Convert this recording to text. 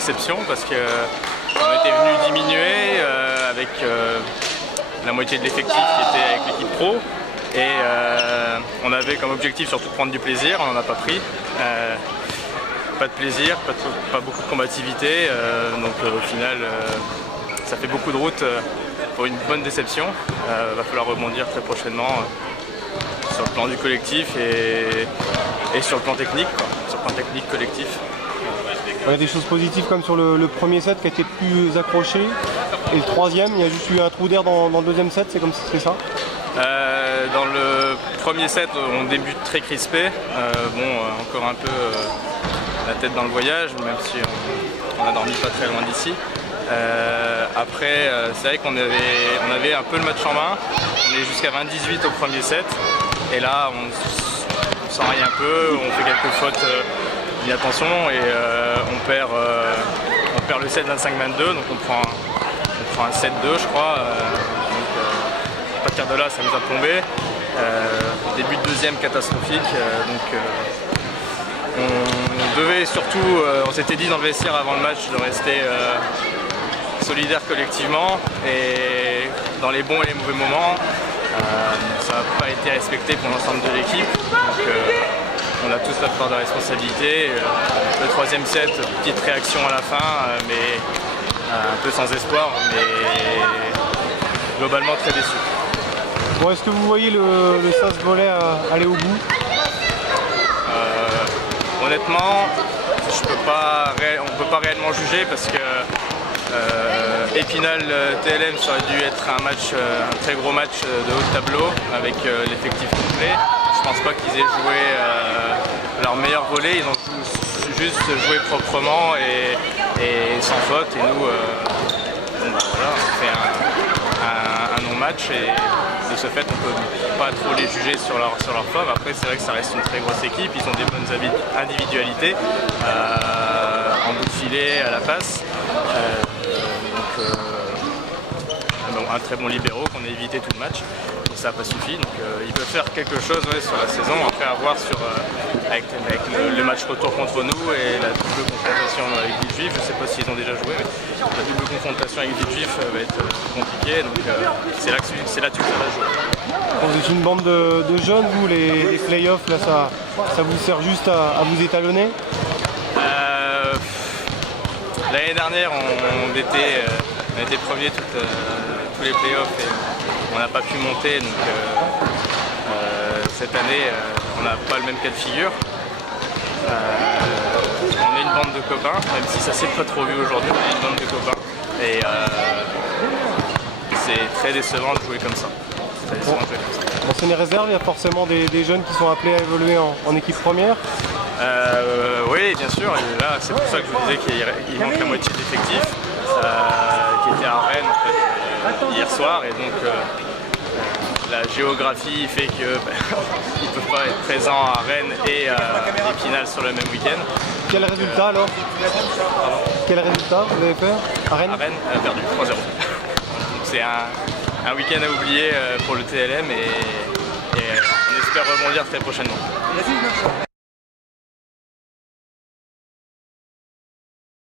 déception parce qu'on était venu diminuer avec la moitié de l'effectif qui était avec l'équipe pro. Et on avait comme objectif surtout de prendre du plaisir, on n'en a pas pris. Pas de plaisir, pas beaucoup de combativité, donc au final ça fait beaucoup de route pour une bonne déception. Va falloir rebondir très prochainement sur le plan du collectif et sur le plan technique, sur le plan technique collectif. Il y a des choses positives comme sur le premier set qui a été plus accroché. Et le troisième, il y a juste eu un trou d'air dans le deuxième set, c'est comme si c'était ça? Dans le premier set, on débute très crispé. Encore un peu la tête dans le voyage, même si on a dormi pas très loin d'ici. Après, c'est vrai qu'on avait un peu le match en main. On est jusqu'à 20-18 au premier set. Et là, on s'enraye un peu, on fait quelques fautes d'inattention et on perd le set 25-22. Donc on prend un 7-2, je crois. À partir de là, ça nous a plombé. Début de deuxième catastrophique. On devait surtout, on s'était dit dans le vestiaire avant le match de rester solidaires collectivement et dans les bons et les mauvais moments. Ça n'a pas été respecté pour l'ensemble de l'équipe. Donc on a tous notre part de responsabilité. Le troisième set, petite réaction à la fin, mais un peu sans espoir, mais globalement très déçu. Bon, est-ce que vous voyez le SAS volley aller au bout? Honnêtement, on ne peut pas réellement juger parce que Épinal TLM, ça aurait dû être un très gros match de haut de tableau avec l'effectif complet. Je pense pas qu'ils aient joué leur meilleur volley, ils ont juste joué proprement et sans faute. Et nous, voilà, on fait un non-match et de ce fait on ne peut pas trop les juger sur leur forme. Après c'est vrai que ça reste une très grosse équipe, ils ont des bonnes individualités en bout de filet, à la passe. Un très bon libéraux qu'on a évité tout le match, et ça n'a pas suffi. Donc ils peuvent faire quelque chose sur la saison, après à voir avec le match retour contre nous et la double confrontation avec Villejuif. Je ne sais pas s'ils ont déjà joué, mais la double confrontation avec Villejuif va être compliquée, donc c'est là-dessus que ça va jouer. Vous êtes une bande de jeunes, vous, les playoffs, là, ça vous sert juste à vous étalonner? L'année dernière, on était premiers tous les playoffs et on n'a pas pu monter. Donc cette année, on n'a pas le même cas de figure. On est une bande de copains, même si ça s'est pas trop vu aujourd'hui, on est une bande de copains. Et c'est très décevant de jouer comme ça. Dans ces réserves, il y a forcément des jeunes qui sont appelés à évoluer en équipe première? Oui, bien sûr. Et là, c'est pour ça que je vous disais qu'il manque la moitié de l'effectif, qui était à Rennes en fait, hier soir. Et donc, la géographie fait qu'ils ne peuvent pas être présents à Rennes et à Épinal sur le même week-end. Quel résultat alors? Quel résultat vous avez fait à Rennes? À Rennes, perdu 3-0. Donc c'est un week-end à oublier pour le TLM et on espère rebondir très prochainement.